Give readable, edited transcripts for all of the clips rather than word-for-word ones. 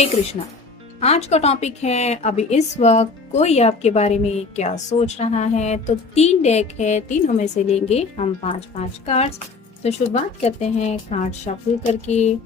हे कृष्णा। आज का टॉपिक है अभी इस वक्त कोई आपके बारे में क्या सोच रहा है। तो 3 डेक है, तीनों में से लेंगे हम 5-5 कार्ड्स। तो शुरुआत करते हैं कार्ड शफल करके।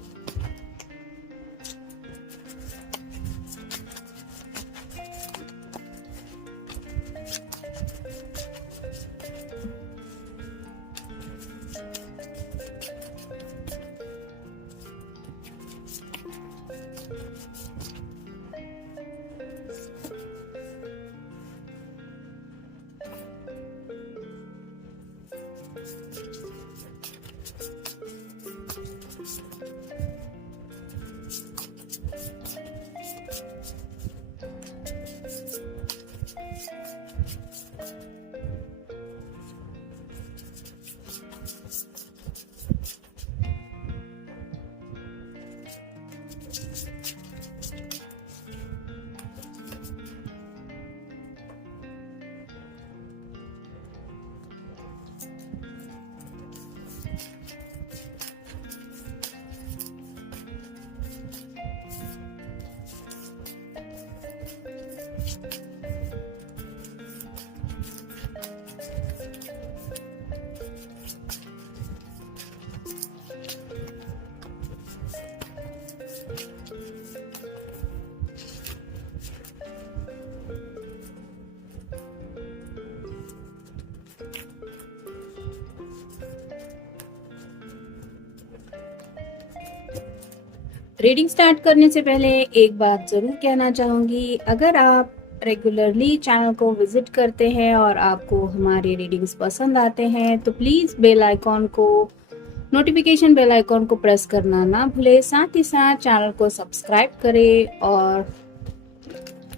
रीडिंग स्टार्ट करने से पहले एक बात जरूर कहना चाहूंगी, अगर आप रेगुलरली चैनल को विजिट करते हैं और आपको हमारे रीडिंग्स पसंद आते हैं तो प्लीज़ नोटिफिकेशन बेल आइकॉन को प्रेस करना ना भूले। साथ ही साथ चैनल को सब्सक्राइब करें। और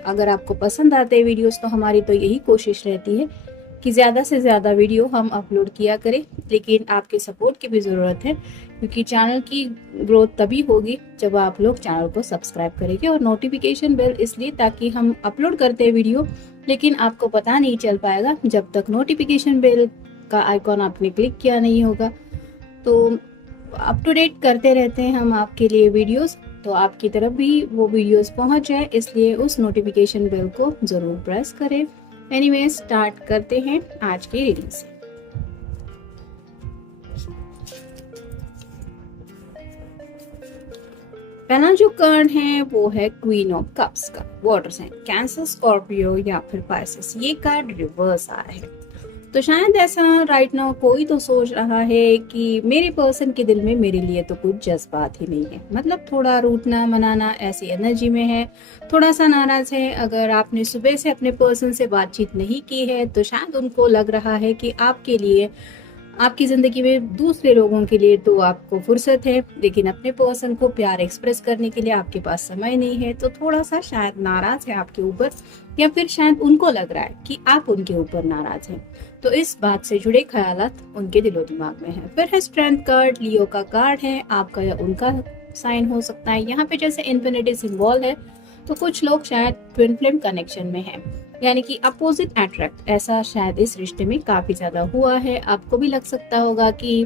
अगर आपको पसंद आते हैं वीडियोस तो हमारी तो यही कोशिश रहती है कि ज़्यादा से ज़्यादा वीडियो हम अपलोड किया करें, लेकिन आपके सपोर्ट की भी ज़रूरत है क्योंकि चैनल की ग्रोथ तभी होगी जब आप लोग चैनल को सब्सक्राइब करेंगे। और नोटिफिकेशन बेल इसलिए ताकि हम अपलोड करते हैं वीडियो लेकिन आपको पता नहीं चल पाएगा जब तक नोटिफिकेशन बेल का आइकॉन आपने क्लिक किया नहीं होगा। तो अप टू डेट करते रहते हैं हम आपके लिए वीडियोस, तो आपकी तरफ भी वो वीडियोस पहुंच जाए, इसलिए उस नोटिफिकेशन बेल को ज़रूर प्रेस करें। एनीवे स्टार्ट करते हैं आज की रीडिंग से। पहला जो कार्ड है वो है क्वीन ऑफ कप्स का। वाटर साइन कैंसर, स्कॉर्पियो या फिर पाइसेस। ये कार्ड रिवर्स आ रहा है तो शायद ऐसा राइट नाउ कोई तो सोच रहा है कि मेरे पर्सन के दिल में मेरे लिए तो कुछ जज्बात ही नहीं है, मतलब थोड़ा रूठना मनाना ऐसी एनर्जी में है, थोड़ा सा नाराज है। अगर आपने सुबह से अपने पर्सन से बातचीत नहीं की है तो शायद उनको लग रहा है कि आपके लिए, आपकी जिंदगी में दूसरे लोगों के लिए तो आपको फुर्सत है लेकिन अपने पर्सन को प्यार एक्सप्रेस करने के लिए आपके पास समय नहीं है। तो थोड़ा सा शायद नाराज है आपके ऊपर, या फिर शायद उनको लग रहा है कि आप उनके ऊपर नाराज हैं। तो इस बात से जुड़े ख्यालात उनके दिलो दिमाग में है। फिर है स्ट्रेंथ कार्ड, लियो का कार्ड है, आपका या उनका साइन हो सकता है। यहाँ पे जैसे इन्फिनिटी सिंबल है तो कुछ लोग शायद ट्विन फ्लेम कनेक्शन में है, यानी कि अपोजिट अट्रैक्ट, ऐसा शायद इस रिश्ते में काफी ज्यादा हुआ है। आपको भी लग सकता होगा कि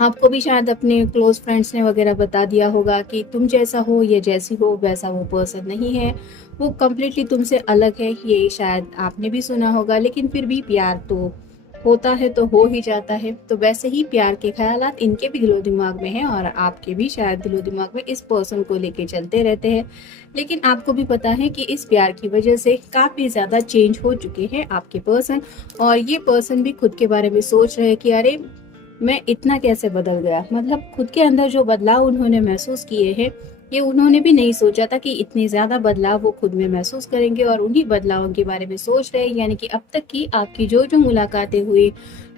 आपको भी शायद अपने क्लोज फ्रेंड्स ने वगैरह बता दिया होगा कि तुम जैसा हो या जैसी हो वैसा वो पर्सन नहीं है, वो कम्प्लीटली तुमसे अलग है। ये शायद आपने भी सुना होगा, लेकिन फिर भी प्यार तो होता है तो हो ही जाता है। तो वैसे ही प्यार के ख्यालात इनके भी दिलो दिमाग में हैं और आपके भी शायद दिलो दिमाग में इस पर्सन को लेके चलते रहते हैं। लेकिन आपको भी पता है कि इस प्यार की वजह से काफी ज्यादा चेंज हो चुके हैं आपके पर्सन, और ये पर्सन भी खुद के बारे में सोच रहे हैं कि अरे मैं इतना कैसे बदल गया। मतलब खुद के अंदर जो बदलाव उन्होंने महसूस किए हैं ये उन्होंने भी नहीं सोचा था कि इतने ज्यादा बदलाव वो खुद में महसूस करेंगे, और उन्हीं बदलावों के बारे में सोच रहे हैं। यानी कि अब तक की आपकी जो जो मुलाकातें हुई,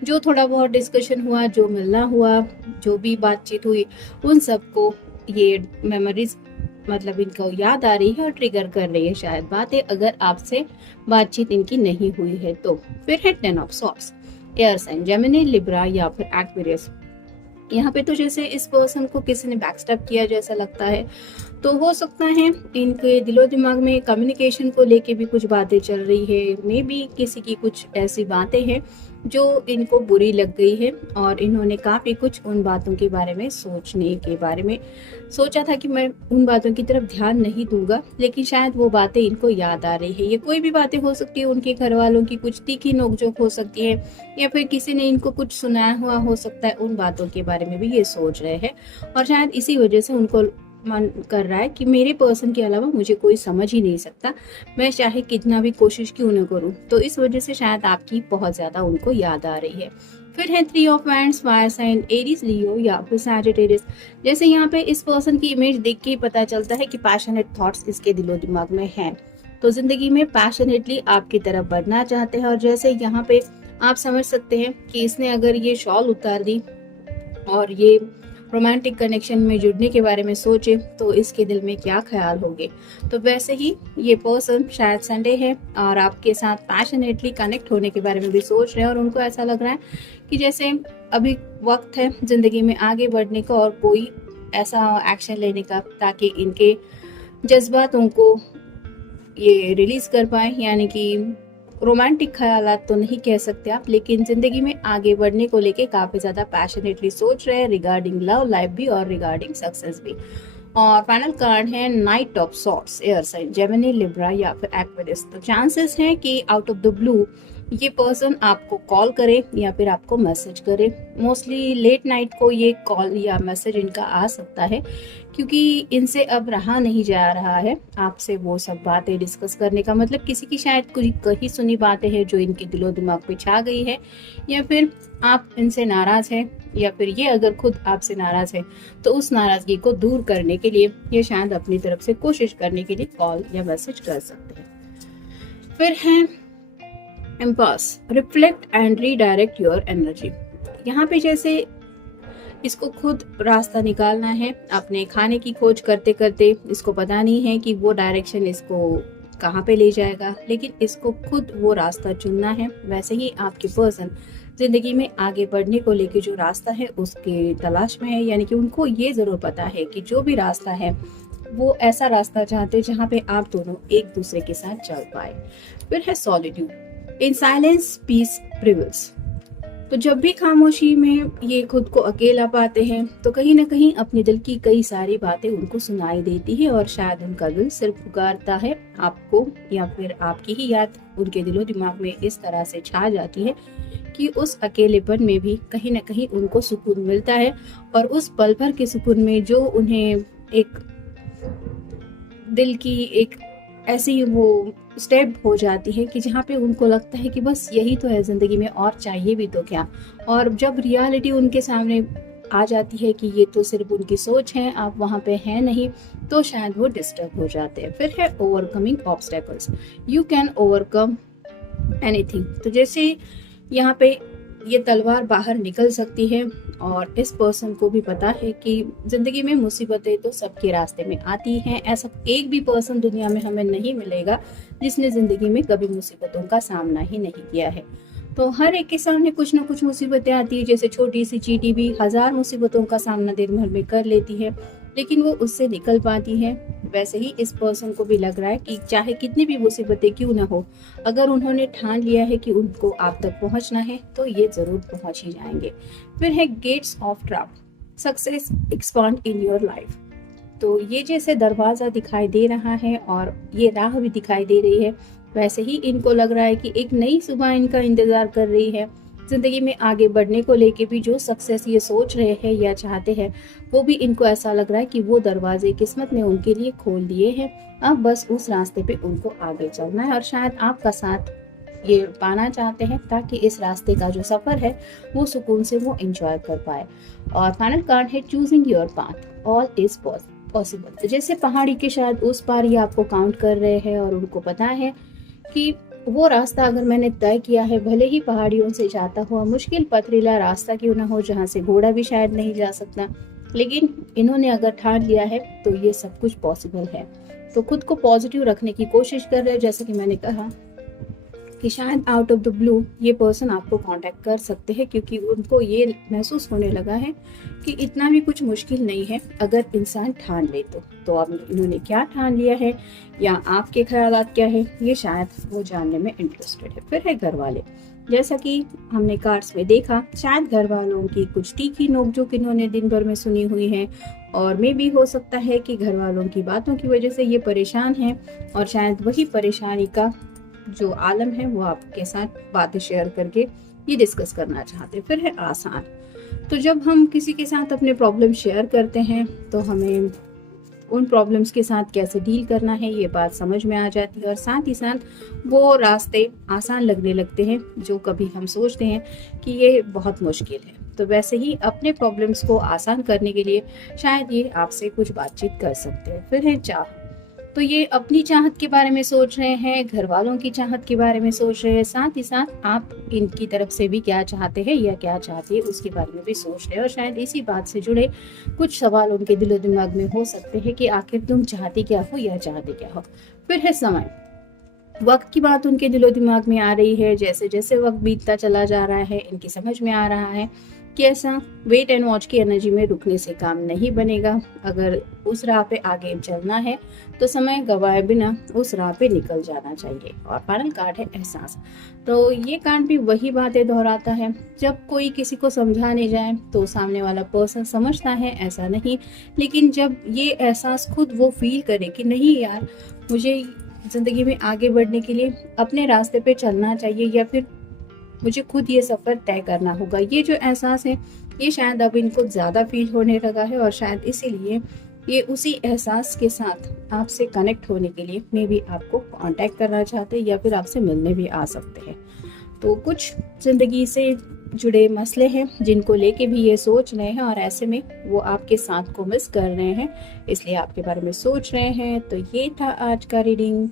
जो थोड़ा बहुत डिस्कशन हुआ, जो मिलना हुआ, जो भी बातचीत हुई, उन सबको ये मेमोरीज मतलब इनको याद आ रही है और ट्रिगर कर रही है शायद बातें, अगर आपसे बातचीत इनकी नहीं हुई है तो। फिर है 10 of swords, air sign Gemini, Libra या फिर एक्वेरियस। यहाँ पे तो जैसे इस पर्सन को किसी ने बैकस्टैप किया जैसा लगता है, तो हो सकता है इनके दिलो दिमाग में कम्युनिकेशन को लेके भी कुछ बातें चल रही है। मे बी किसी की कुछ ऐसी बातें हैं जो इनको बुरी लग गई है और इन्होंने काफ़ी कुछ उन बातों के बारे में सोचने के बारे में सोचा था कि मैं उन बातों की तरफ ध्यान नहीं दूंगा, लेकिन शायद वो बातें इनको याद आ रही है। ये कोई भी बातें हो सकती है, उनके घर वालों की कुछ तीखी नोकझोंक हो सकती है, या फिर किसी ने इनको कुछ सुनाया हुआ हो सकता है, उन बातों के बारे में भी ये सोच रहे हैं। और शायद इसी वजह से उनको मन कर रहा है कि मेरे पर्सन के अलावा मुझे कोई समझ ही नहीं सकता, मैं चाहे कितना भी कोशिश क्यों न करूं। तो इस वजह से शायद आपकी बहुत ज्यादा उनको याद आ रही है। फिर है 3 of wands, fire sign, Aries, Leo या फिर सैजिटेरियस। जैसे यहाँ पे इस पर्सन की इमेज देख के ही पता चलता है कि पैशनेट थॉट्स इसके दिलो दिमाग में हैं, तो जिंदगी में पैशनेटली आपकी तरफ बढ़ना चाहते हैं। और जैसे यहाँ पे आप समझ सकते हैं कि इसने अगर ये शॉल उतार दी और ये रोमांटिक कनेक्शन में जुड़ने के बारे में सोचे तो इसके दिल में क्या ख्याल होंगे। तो वैसे ही ये पर्सन शायद संडे है और आपके साथ पैशनेटली कनेक्ट होने के बारे में भी सोच रहे हैं, और उनको ऐसा लग रहा है कि जैसे अभी वक्त है जिंदगी में आगे बढ़ने का और कोई ऐसा एक्शन लेने का ताकि इनके जज्बातों को ये रिलीज कर पाए। यानी कि रोमांटिक ख्यालात तो नहीं कह सकते आप, लेकिन जिंदगी में आगे बढ़ने को लेके काफी ज्यादा पैशनेटली सोच रहे हैं, रिगार्डिंग लव लाइफ भी और रिगार्डिंग सक्सेस भी। और फाइनल कार्ड है knight of swords, air sign, Gemini, Libra या फिर एक्वेरियस। तो चांसेस हैं कि आउट ऑफ द ब्लू ये पर्सन आपको कॉल करे या फिर आपको मैसेज करे। मोस्टली लेट नाइट को ये कॉल या मैसेज इनका आ सकता है, क्योंकि इनसे अब रहा नहीं जा रहा है आपसे वो सब बातें डिस्कस करने का। मतलब किसी की शायद कोई कही सुनी बातें हैं जो इनके दिलो दिमाग पे छा गई है, या फिर आप इनसे नाराज हैं, या फिर ये अगर खुद आपसे नाराज है तो उस नाराजगी को दूर करने के लिए ये शायद अपनी तरफ से कोशिश करने के लिए कॉल या मैसेज कर सकते हैं। फिर है empaths, reflect and redirect your energy. यहाँ पे जैसे इसको खुद रास्ता निकालना है अपने खाने की खोज करते करते, इसको पता नहीं है कि वो डायरेक्शन इसको कहाँ पे ले जाएगा, लेकिन इसको खुद वो रास्ता चुनना है। वैसे ही आपके पर्सन जिंदगी में आगे बढ़ने को लेके जो रास्ता है उसके तलाश में है, यानी कि उनको ये जरूर पता है कि जो भी रास्ता है वो ऐसा रास्ता चाहते हैं जहाँ पे आप दोनों एक दूसरे के साथ चल पाए। फिर है solitude, in silence peace prevails. तो जब भी खामोशी में ये खुद को अकेला पाते हैं तो कहीं ना कहीं अपने दिल की कई सारी बातें उनको सुनाई देती है, और शायद उनका दिल सिर्फ पुकारता है आपको, या फिर आपकी ही याद उनके दिलो दिमाग में इस तरह से छा जाती है कि उस अकेलेपन में भी कहीं ना कहीं उनको सुकून मिलता है। और उस पल भर के सुकून में जो उन्हें एक दिल की एक ऐसी वो स्टेप हो जाती है कि जहाँ पे उनको लगता है कि बस यही तो है जिंदगी में, और चाहिए भी तो क्या। और जब रियलिटी उनके सामने आ जाती है कि ये तो सिर्फ उनकी सोच है, आप वहाँ पे हैं नहीं, तो शायद वो डिस्टर्ब हो जाते हैं। फिर है overcoming obstacles, you can overcome anything. तो जैसे यहाँ पे ये तलवार बाहर निकल सकती है, और इस पर्सन को भी पता है कि जिंदगी में मुसीबतें तो सबके रास्ते में आती हैं। ऐसा एक भी पर्सन दुनिया में हमें नहीं मिलेगा जिसने जिंदगी में कभी मुसीबतों का सामना ही नहीं किया है। तो हर एक के सामने कुछ ना कुछ मुसीबतें आती है। जैसे छोटी सी चींटी भी 1000 मुसीबतों का सामना दिन भर में कर लेती है, लेकिन वो उससे निकल पाती है। वैसे ही इस पर्सन को भी लग रहा है कि चाहे कितनी भी मुसीबतें क्यों ना हो, अगर उन्होंने ठान लिया है कि उनको आप तक पहुंचना है तो ये जरूर पहुंच ही जाएंगे। फिर है gates of trap, success expand in your life. तो ये जैसे दरवाजा दिखाई दे रहा है और ये राह भी दिखाई दे रही है, वैसे ही इनको लग रहा है कि एक नई सुबह इनका इंतजार कर रही है। जिंदगी में आगे बढ़ने को लेके भी जो सक्सेस ये सोच रहे हैं या चाहते हैं, वो भी इनको ऐसा लग रहा है कि वो दरवाजे किस्मत ने उनके लिए खोल दिए हैं। अब बस उस रास्ते पे उनको आगे चलना है, और शायद आपका साथ ये पाना चाहते हैं ताकि इस रास्ते का जो सफर है वो सुकून से वो एंजॉय कर पाए। और फाइनल कार्ड है choosing your path, all is possible. तो जैसे पहाड़ी के शायद उस पार ये आपको काउंट कर रहे हैं, और उनको पता है कि वो रास्ता अगर मैंने तय किया है, भले ही पहाड़ियों से जाता हुआ मुश्किल पथरीला रास्ता क्यों ना हो जहाँ से घोड़ा भी शायद नहीं जा सकता, लेकिन इन्होंने अगर ठान लिया है तो ये सब कुछ पॉसिबल है। तो खुद को पॉजिटिव रखने की कोशिश कर रहे हैं। जैसे कि मैंने कहा कि शायद आउट ऑफ द ब्लू ये पर्सन आपको कांटेक्ट कर सकते हैं, क्योंकि उनको ये महसूस होने लगा है कि इतना भी कुछ मुश्किल नहीं है अगर इंसान ठान ले तो अब इन्होंने क्या ठान लिया है या आपके ख्यालात क्या है, ये शायद वो जानने में इंटरेस्टेड है। फिर है घर वाले, जैसा कि हमने कार्ड्स में देखा, शायद घर वालों की कुछ तीखी नोकझोंक इन्होंने दिन भर में सुनी हुई है, और मे भी हो सकता है कि घर वालों की बातों की वजह से ये परेशान है, और शायद वही परेशानी का जो आलम है वो आपके साथ बातें शेयर करके ये डिस्कस करना चाहते हैं। फिर है आसान। तो जब हम किसी के साथ अपने प्रॉब्लम शेयर करते हैं तो हमें उन प्रॉब्लम्स के साथ कैसे डील करना है ये बात समझ में आ जाती है, और साथ ही साथ वो रास्ते आसान लगने लगते हैं जो कभी हम सोचते हैं कि ये बहुत मुश्किल है। तो वैसे ही अपने प्रॉब्लम्स को आसान करने के लिए शायद ये आपसे कुछ बातचीत कर सकते हैं। फिर है चाह। तो ये अपनी चाहत के बारे में सोच रहे हैं, घर वालों की चाहत के बारे में सोच रहे हैं, साथ ही साथ आप इनकी तरफ से भी क्या चाहते हैं या क्या चाहती है उसके बारे में भी सोच रहे हैं, और शायद इसी बात से जुड़े कुछ सवाल उनके दिलो दिमाग में हो सकते हैं कि आखिर तुम चाहती क्या हो या चाहते क्या हो। फिर है समय। वक्त की बात उनके दिलो दिमाग में आ रही है। जैसे जैसे वक्त बीतता चला जा रहा है, इनकी समझ में आ रहा है कि ऐसा वेट एंड वॉच की एनर्जी में रुकने से काम नहीं बनेगा। अगर उस राह पे आगे चलना है तो समय गवाए बिना उस राह पे निकल जाना चाहिए। और फाइनल कार्ड है एहसास। तो ये कार्ड भी वही बातें दोहराता है। जब कोई किसी को समझाने जाए तो सामने वाला पर्सन समझता है, ऐसा नहीं, लेकिन जब ये एहसास खुद वो फील करे कि नहीं यार, मुझे जिंदगी में आगे बढ़ने के लिए अपने रास्ते पे चलना चाहिए, या फिर मुझे खुद ये सफर तय करना होगा, ये जो एहसास है ये शायद अब इनको ज्यादा फील होने लगा है, और शायद इसीलिए ये उसी एहसास के साथ आपसे कनेक्ट होने के लिए मे बी आपको कांटेक्ट करना चाहते हैं या फिर आपसे मिलने भी आ सकते हैं। तो कुछ जिंदगी से जुड़े मसले हैं जिनको लेके भी ये सोच रहे हैं, और ऐसे में वो आपके साथ को मिस कर रहे हैं, इसलिए आपके बारे में सोच रहे हैं। तो ये था आज का रीडिंग।